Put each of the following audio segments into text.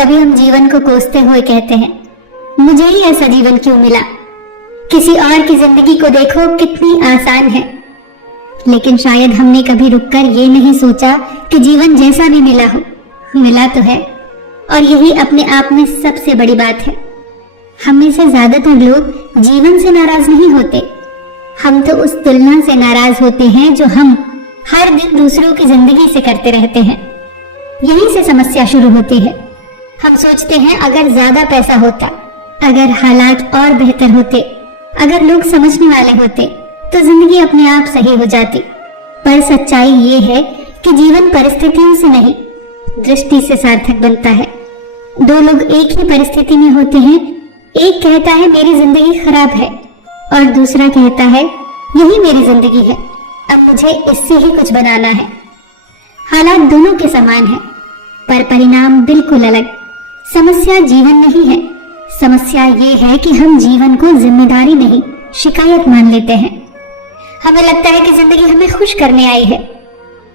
कभी हम जीवन को कोसते हुए कहते हैं, मुझे ही ऐसा जीवन क्यों मिला। किसी और की जिंदगी को देखो कितनी आसान है। लेकिन शायद हमने कभी रुककर ये नहीं सोचा कि जीवन जैसा भी मिला हो, मिला तो है, और यही अपने आप में सबसे बड़ी बात है। हम में से ज्यादातर लोग जीवन से नाराज नहीं होते, हम तो उस तुलना से नाराज होते हैं जो हम हर दिन दूसरों की जिंदगी से करते रहते हैं। यहीं से समस्या शुरू होती है। हम सोचते हैं अगर ज्यादा पैसा होता, अगर हालात और बेहतर होते, अगर लोग समझने वाले होते तो जिंदगी अपने आप सही हो जाती। पर सच्चाई ये है कि जीवन परिस्थितियों से नहीं, दृष्टि से सार्थक बनता है। दो लोग एक ही परिस्थिति में होते हैं, एक कहता है मेरी जिंदगी खराब है और दूसरा कहता है यही मेरी जिंदगी है, अब मुझे इससे ही कुछ बनाना है। हालात दोनों के समान हैं, पर परिणाम बिल्कुल अलग। समस्या जीवन नहीं है, समस्या ये है कि हम जीवन को जिम्मेदारी नहीं, शिकायत मान लेते हैं। हमें लगता है कि जिंदगी हमें खुश करने आई है,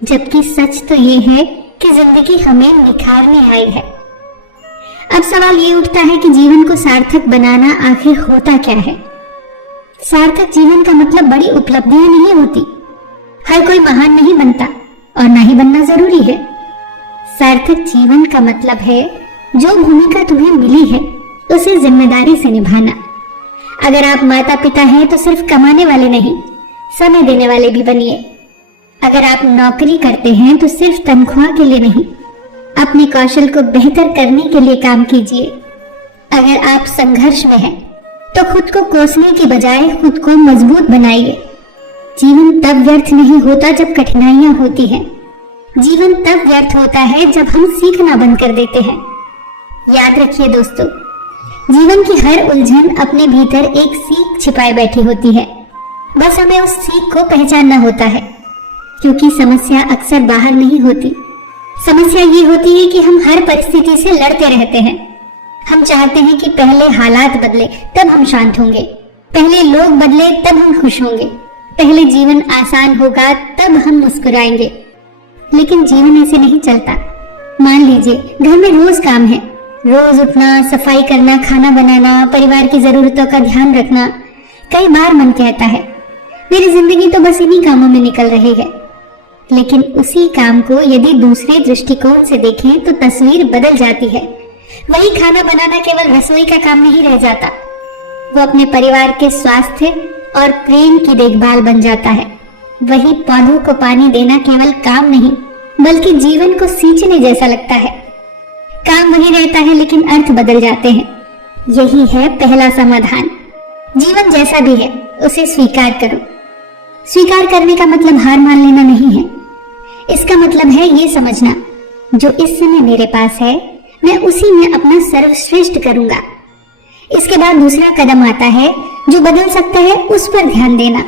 जबकि सच तो ये है कि जिंदगी हमें निखारने आई है। अब सवाल ये उठता है कि जीवन को सार्थक बनाना आखिर होता क्या है। सार्थक जीवन का मतलब बड़ी उपलब्धियां नहीं होती, हर कोई महान नहीं बनता और ना ही बनना जरूरी है। सार्थक जीवन का मतलब है जो भूमिका तुम्हें मिली है उसे जिम्मेदारी से निभाना। अगर आप माता पिता हैं तो सिर्फ कमाने वाले नहीं, समय देने वाले भी बनिए। अगर आप नौकरी करते हैं तो सिर्फ तनख्वाह के लिए नहीं, अपने कौशल को बेहतर करने के लिए काम कीजिए। अगर आप संघर्ष में हैं तो खुद को कोसने की बजाय खुद को मजबूत बनाइए। जीवन तब व्यर्थ नहीं होता जब कठिनाइयां होती हैं, जीवन तब व्यर्थ होता है जब हम सीखना बंद कर देते हैं। याद रखिए दोस्तों, जीवन की हर उलझन अपने भीतर एक सीख छिपाए बैठी होती है, बस हमें उस सीख को पहचानना होता है। क्योंकि समस्या अक्सर बाहर नहीं होती, समस्या ये होती है कि हम हर परिस्थिति से लड़ते रहते हैं। हम चाहते हैं कि पहले हालात बदले तब हम शांत होंगे, पहले लोग बदले तब हम खुश होंगे, पहले जीवन आसान होगा तब हम मुस्कुराएंगे। लेकिन जीवन ऐसे नहीं चलता। मान लीजिए घर में रोज काम है, रोज उठना, सफाई करना, खाना बनाना, परिवार की जरूरतों का ध्यान रखना। कई बार मन कहता है मेरी जिंदगी तो बस इन्हीं कामों में निकल रही है। लेकिन उसी काम को यदि दूसरे दृष्टिकोण से देखें तो तस्वीर बदल जाती है। वही खाना बनाना केवल रसोई का काम नहीं रह जाता, वो अपने परिवार के स्वास्थ्य और प्रेम की देखभाल बन जाता है। वही पौधों को पानी देना केवल काम नहीं बल्कि जीवन को सींचने जैसा लगता है। काम वही रहता है लेकिन अर्थ बदल जाते हैं। यही है पहला समाधान। जीवन जैसा भी है उसे स्वीकार करो। स्वीकार करने का मतलब हार मान लेना नहीं है, इसका मतलब है ये समझना जो इस समय मेरे पास है मैं उसी में अपना सर्वश्रेष्ठ करूंगा। इसके बाद दूसरा कदम आता है जो बदल सकता है उस पर ध्यान देना।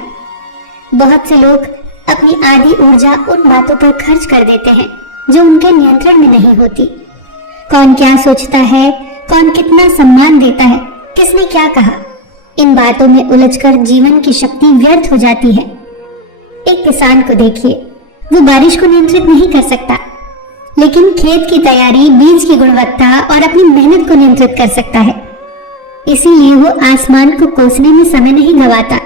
बहुत से लोग अपनी आधी ऊर्जा उन बातों पर खर्च कर देते हैं जो उनके नियंत्रण में नहीं होती। कौन क्या सोचता है, कौन कितना सम्मान देता है, किसने क्या कहा, इन बातों में उलझकर जीवन की शक्ति व्यर्थ हो जाती है। एक किसान को देखिए, वो बारिश को नियंत्रित नहीं कर सकता, लेकिन खेत की तैयारी, बीज की गुणवत्ता और अपनी मेहनत को नियंत्रित कर सकता है। इसीलिए वो आसमान को कोसने में समय नहीं गंवाता,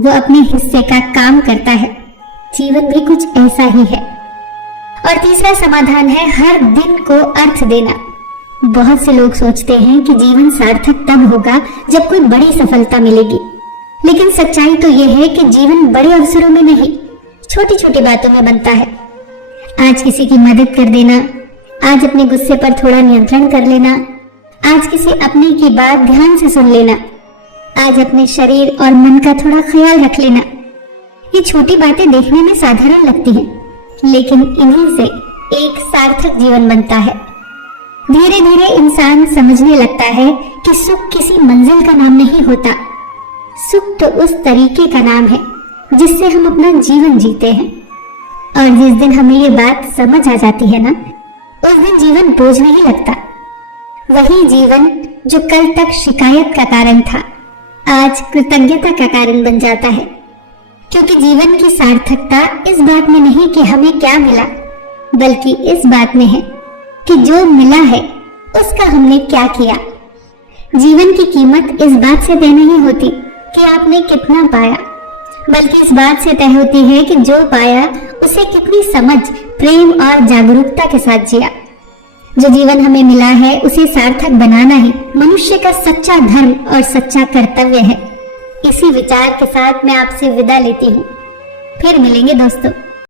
वो अपने हिस्से का काम करता है। जीवन भी कुछ ऐसा ही है। और तीसरा समाधान है हर दिन को अर्थ देना। बहुत से लोग सोचते हैं कि जीवन सार्थक तब होगा जब कोई बड़ी सफलता मिलेगी, लेकिन सच्चाई तो यह है कि जीवन बड़े अवसरों में नहीं, छोटी छोटी बातों में बनता है। आज किसी की मदद कर देना, आज अपने गुस्से पर थोड़ा नियंत्रण कर लेना, आज किसी अपने की बात ध्यान से सुन लेना, आज अपने शरीर और मन का थोड़ा ख्याल रख लेना। ये छोटी बातें देखने में साधारण लगती हैं, लेकिन इन्हीं से एक सार्थक जीवन बनता है। धीरे धीरे इंसान समझने लगता है कि सुख किसी मंजिल का नाम नहीं होता, सुख तो उस तरीके का नाम है जिससे हम अपना जीवन जीते हैं। और जिस दिन हमें ये बात समझ आ जाती है ना, उस दिन जीवन बोझ नहीं लगता। वही जीवन जो कल तक शिकायत का कारण था, आज कृतज्ञता का कारण बन जाता है। क्योंकि जीवन की सार्थकता इस बात में नहीं कि हमें क्या मिला, बल्कि इस बात में है कि जो मिला है उसका हमने क्या किया। जीवन की कीमत इस बात से तय नहीं होती कि आपने कितना पाया, बल्कि इस बात से तय होती है कि जो पाया उसे कितनी समझ, प्रेम और जागरूकता के साथ जिया। जो जीवन हमें मिला है उसे सार्थक बनाना ही मनुष्य का सच्चा धर्म और सच्चा कर्तव्य है। इसी विचार के साथ मैं आपसे विदा लेती हूँ। फिर मिलेंगे दोस्तों।